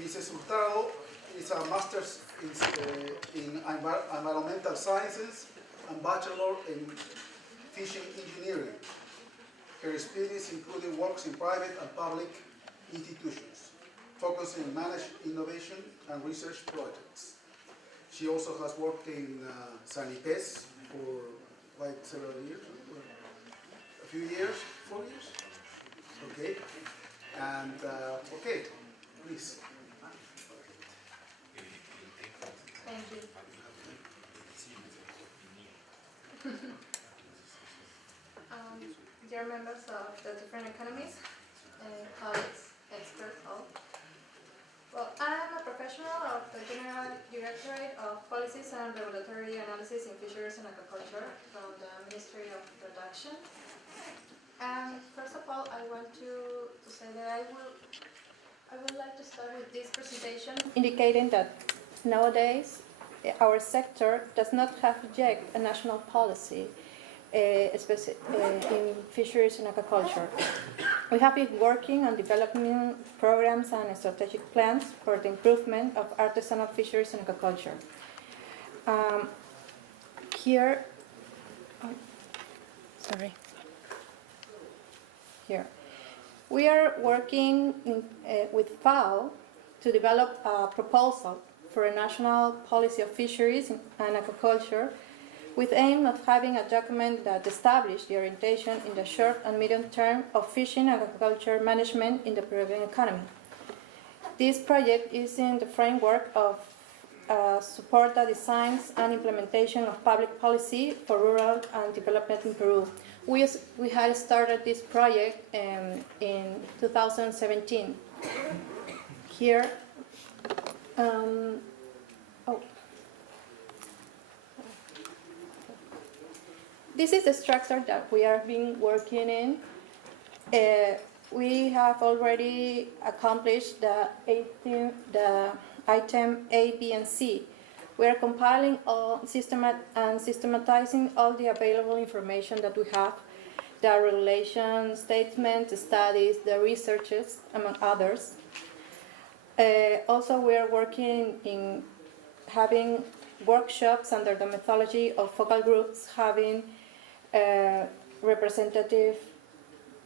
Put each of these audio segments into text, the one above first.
Mrs. Hurtado is a master's in environmental sciences and bachelor in fishing engineering. Her experience included works in private and public institutions, focusing on managed innovation and research projects. She also has worked in Sanipes for quite several years, a few years, 4 years? Okay. And, okay, please. Thank you. Dear members of the different economies, colleagues, experts, all. Well, I am a professional of the General Directorate of Policies and Regulatory Analysis in Fisheries and Aquaculture from the Ministry of Production. And first of all, I want to say that I would like to start with this presentation indicating that nowadays our sector does not have yet a national policy in fisheries and aquaculture. We have been working on developing programs and strategic plans for the improvement of artisanal fisheries and aquaculture. Here, we are working with FAO to develop a proposal for a national policy of fisheries and aquaculture with aim of having a document that establishes the orientation in the short and medium term of fishing and aquaculture management in the Peruvian economy. This project is in the framework of support the designs and implementation of public policy for rural and development in Peru. We had started this project in 2017. Here, this is the structure that we are being working in. We have already accomplished the item A, B, and C. We are compiling and systematizing all the available information that we have, the regulations, statements, studies, the researches, among others. Also, we are working in having workshops under the methodology of focal groups, having representative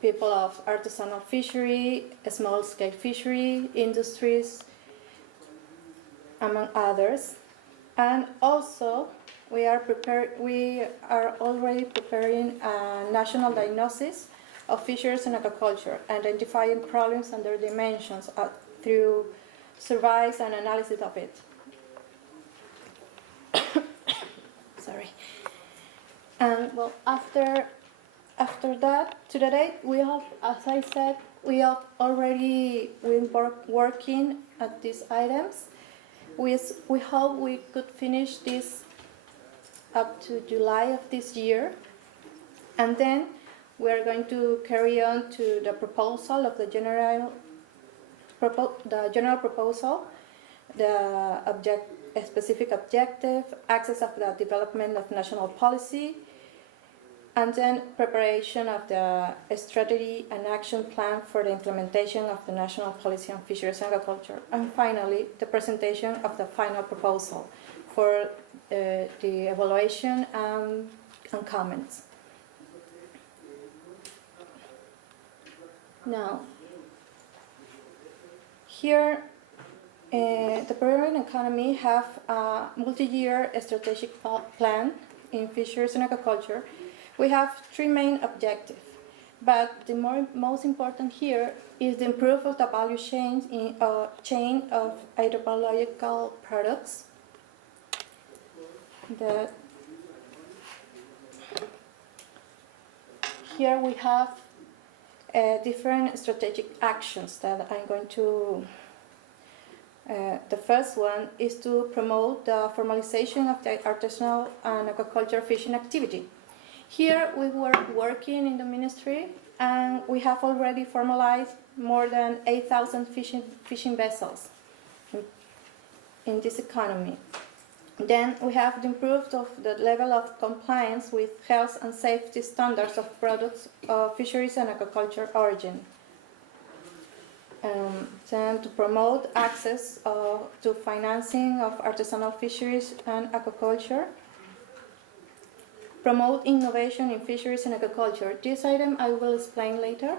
people of artisanal fishery, small-scale fishery, industries, among others. And also, we are already preparing a national diagnosis of fisheries and aquaculture, identifying problems and their dimensions through surveys and analysis of it. Sorry. And well, after that, to the date, we have, as I said, we have already been working at these items. We hope we could finish this up to July of this year, and then we are going to carry on to the proposal of the general proposal, the specific objective, access of the development of national policy, and then preparation of the strategy and action plan for the implementation of the national policy on fisheries and agriculture, and finally the presentation of the final proposal for the evaluation and comments. Now, here the Peruvian economy have a multi-year strategic plan in fisheries and agriculture. We have three main objectives, but the most important here is the improvement of the value chain of hydrobiological products. Here we have different strategic actions that I'm going to. The first one is to promote the formalization of the artisanal and aquaculture fishing activity. Here we were working in the ministry, and we have already formalized more than 8,000 fishing vessels in this economy. Then we have improved of the level of compliance with health and safety standards of products of fisheries and aquaculture origin. Then to promote access to financing of artisanal fisheries and aquaculture. Promote innovation in fisheries and aquaculture. This item I will explain later.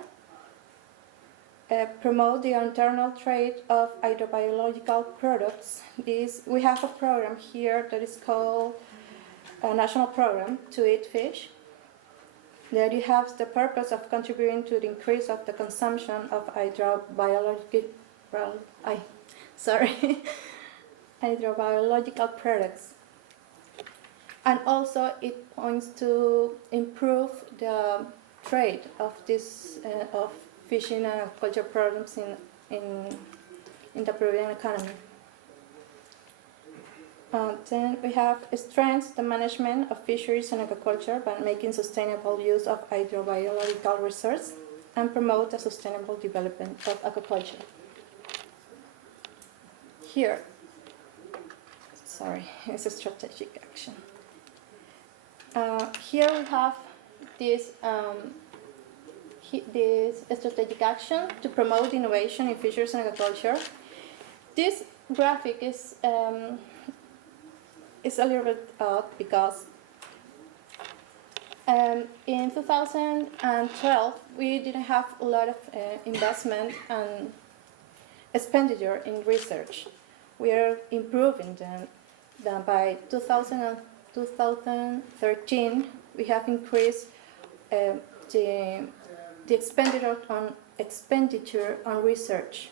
Promote the internal trade of hydrobiological products. We have a program here that is called a national program to eat fish. That it has the purpose of contributing to the increase of the consumption of hydrobiological products. And also it points to improve the trade of this of fishing and aquaculture products in the Peruvian economy. Then we have strengthen the management of fisheries and aquaculture by making sustainable use of hydrobiological resources and promote the sustainable development of aquaculture. Here, it's a strategic action. Here we have this strategic action to promote innovation in fisheries and aquaculture. This graphic is a little bit odd because in 2012 we didn't have a lot of investment and expenditure in research. We are improving them. By 2013 we have increased the expenditure on research,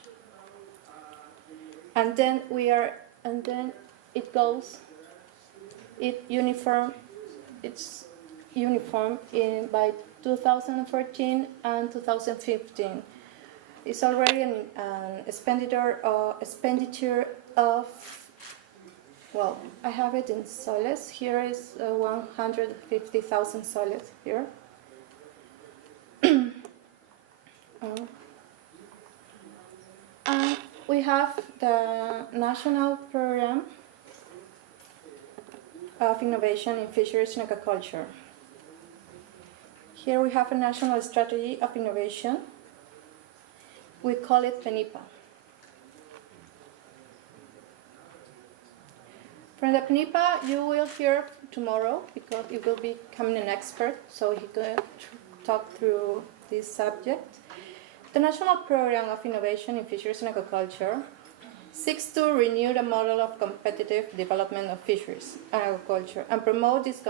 and then it's uniform by 2014 and 2015. It's already an expenditure of, well, I have it in soles. Here is 150,000 soles here. And we have the national program of innovation in fisheries and aquaculture. Here we have a national strategy of innovation. We call it PENIPA. From the PENIPA, you will hear tomorrow because it will be coming an expert, so he could talk through this subject. The National Program of Innovation in Fisheries and Aquaculture seeks to renew the model of competitive development of fisheries and aquaculture and promote this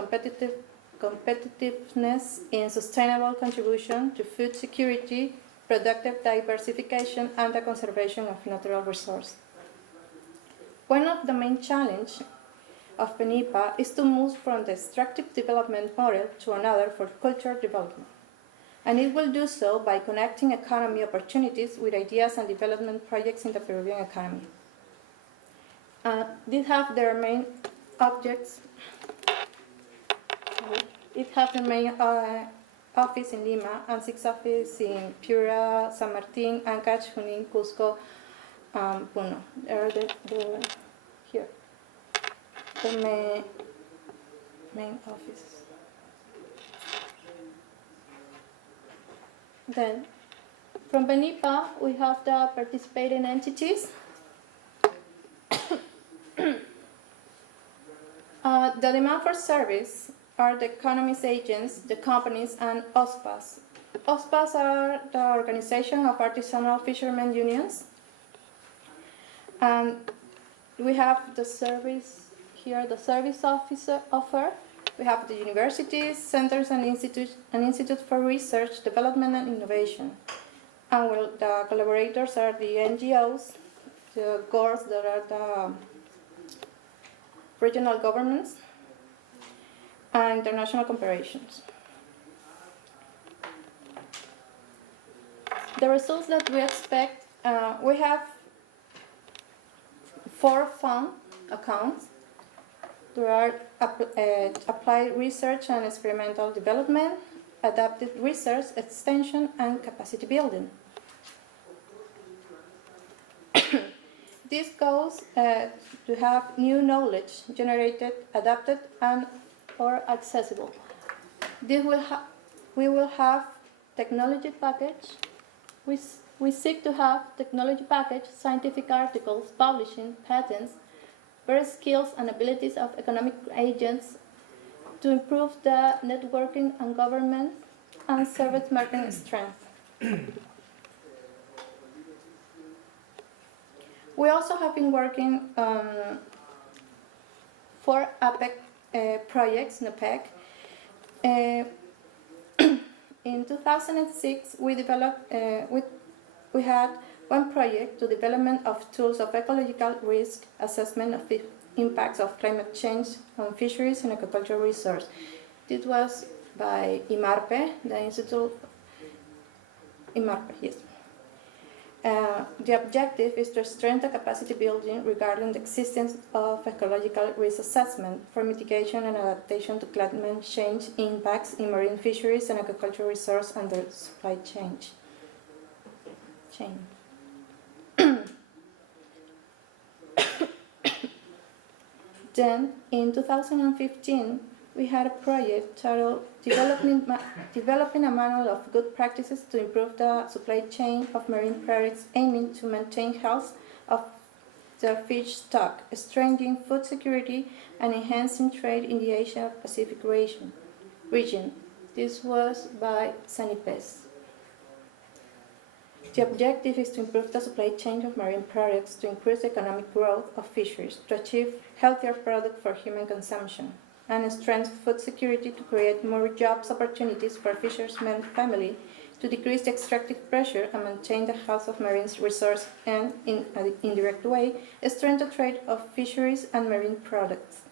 competitiveness in sustainable contribution to food security, productive diversification, and the conservation of natural resources. One of the main challenges of PENIPA is to move from the extractive development model to another for cultural development. And it will do so by connecting economy opportunities with ideas and development projects in the Peruvian economy. These have their main objects. It has the main office in Lima and 6 offices in Piura, San Martin, Ancash, Junín, Cusco, Puno. They are here. The main offices. Then, from PENIPA, we have the participating entities. The demand for service are the economist agents, the companies, and OSPAs. OSPAs are the Organization of Artisanal Fishermen Unions. And we have the service here, the service offer. We have the universities, centers, and institutes for research, development, and innovation. And the collaborators are the NGOs, the GORs, that are the regional governments, and international corporations. The results that we expect, we have 4 fund accounts. There are applied research and experimental development, adapted research, extension, and capacity building. This goes to have new knowledge generated, adapted, and or accessible. We will have technology package. We seek to have technology package, scientific articles, publishing, patents, various skills and abilities of economic agents to improve the networking and government and service marketing strength. We also have been working on 4 APEC projects in APEC. In 2006, we had one project to development of tools of ecological risk assessment of the impacts of climate change on fisheries and aquaculture resource. This was by IMARPE, the Institute IMARPE, yes. The objective is to strengthen capacity building regarding the existence of ecological risk assessment for mitigation and adaptation to climate change impacts in marine fisheries and aquaculture resource and their supply chain. Then, in 2015, we had a project titled Developing a Manual of Good Practices to Improve the Supply Chain of Marine Products, aiming to maintain health of the fish stock, strengthening food security, and enhancing trade in the Asia-Pacific region. This was by Sanipes. The objective is to improve the supply chain of marine products to increase the economic growth of fisheries, to achieve healthier products for human consumption, and strengthen food security to create more jobs opportunities for fishermen's family, to decrease the extractive pressure and maintain the health of marine resources, and in an indirect way, strengthen the trade of fisheries and marine products.